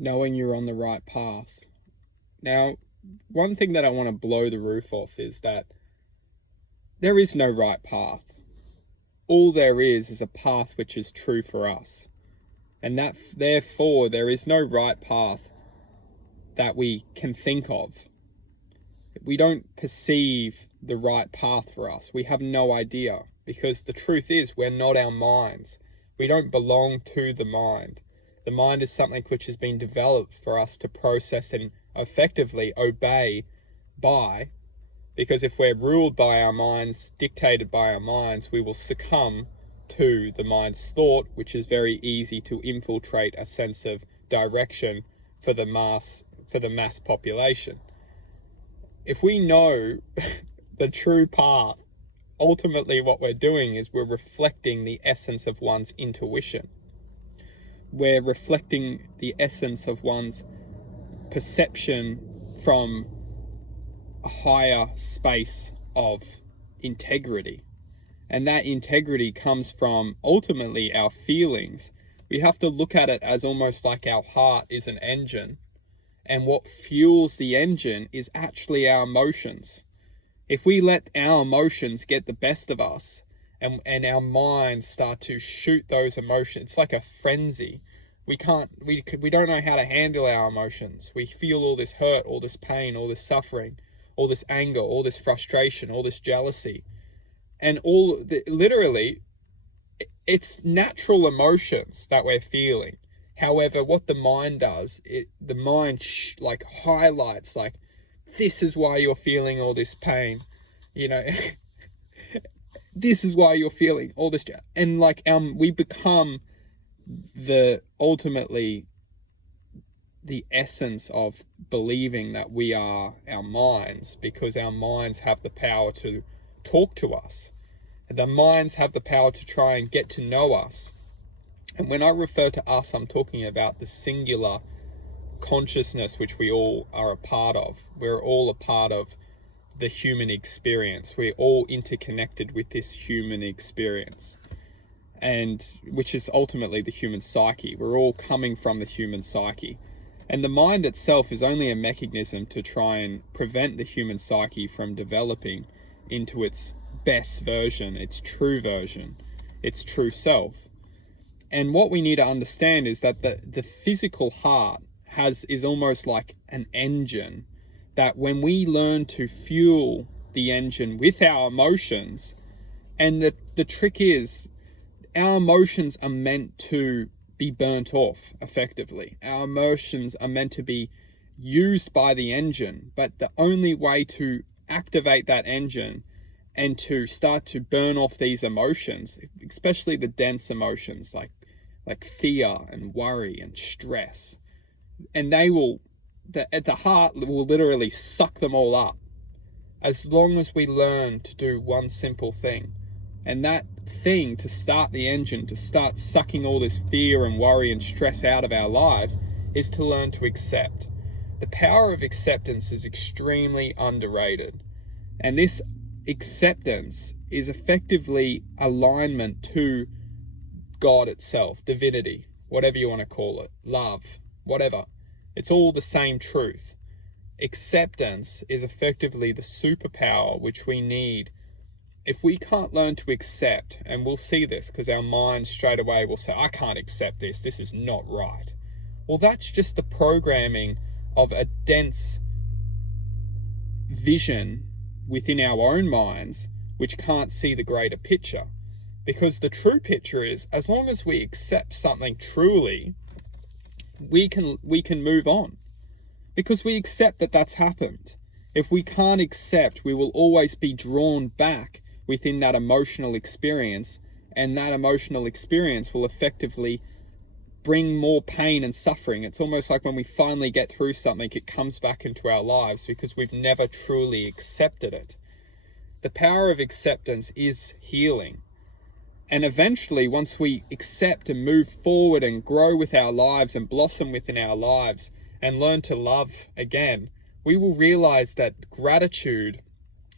knowing you're on the right path. Now, one thing that I want to blow the roof off is that there is no right path. All there is a path which is true for us. And that therefore there is no right path that we can think of. We don't perceive the right path for us. We have no idea, because the truth is we're not our minds. We don't belong to the mind. The mind is something which has been developed for us to process and effectively obey by, because if we're ruled by our minds, dictated by our minds, we will succumb to the mind's thought, which is very easy to infiltrate a sense of direction for the mass population. If we know the true path, ultimately what we're doing is we're reflecting the essence of one's intuition. We're reflecting the essence of one's perception from a higher space of integrity. And that integrity comes from ultimately our feelings. We have to look at it as almost like our heart is an engine, and what fuels the engine is actually our emotions. If we let our emotions get the best of us, and our minds start to shoot those emotions, it's like a frenzy. We don't know how to handle our emotions. We feel all this hurt, all this pain, all this suffering, all this anger, all this frustration, all this jealousy. And literally, it's natural emotions that we're feeling. However, what the mind does, the mind highlights, like, this is why you're feeling all this pain, this is why you're feeling all this, and we become ultimately the essence of believing that we are our minds, because our minds have the power to talk to us. The minds have the power to try and get to know us. And when I refer to us, I'm talking about the singular consciousness which we all are a part of. We're all a part of the human experience. We're all interconnected with this human experience, and which is ultimately the human psyche. We're all coming from the human psyche. And the mind itself is only a mechanism to try and prevent the human psyche from developing into its best version, its true version, its true self. And what we need to understand is that the physical heart is almost like an engine, that when we learn to fuel the engine with our emotions, and the trick is our emotions are meant to be burnt off effectively. Our emotions are meant to be used by the engine, but the only way to activate that engine and to start to burn off these emotions, especially the dense emotions like fear and worry and stress, and the heart will literally suck them all up, as long as we learn to do one simple thing. And that thing to start the engine, to start sucking all this fear and worry and stress out of our lives, is to learn to accept. The power of acceptance is extremely underrated. And this acceptance is effectively alignment to God itself, divinity, whatever you want to call it, love, whatever. It's all the same truth. Acceptance is effectively the superpower which we need. If we can't learn to accept, and we'll see this because our mind straight away will say, I can't accept this, this is not right. Well, that's just the programming of a dense vision within our own minds, which can't see the greater picture. Because the true picture is, as long as we accept something truly, we can move on. Because we accept that that's happened. If we can't accept, we will always be drawn back within that emotional experience, and that emotional experience will effectively bring more pain and suffering. It's almost like when we finally get through something, it comes back into our lives because we've never truly accepted it. The power of acceptance is healing. And eventually, once we accept and move forward and grow with our lives and blossom within our lives and learn to love again, we will realize that gratitude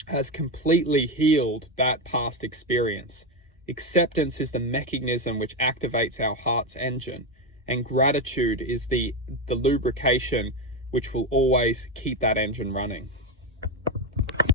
has completely healed that past experience. Acceptance is the mechanism which activates our heart's engine. And gratitude is the lubrication which will always keep that engine running.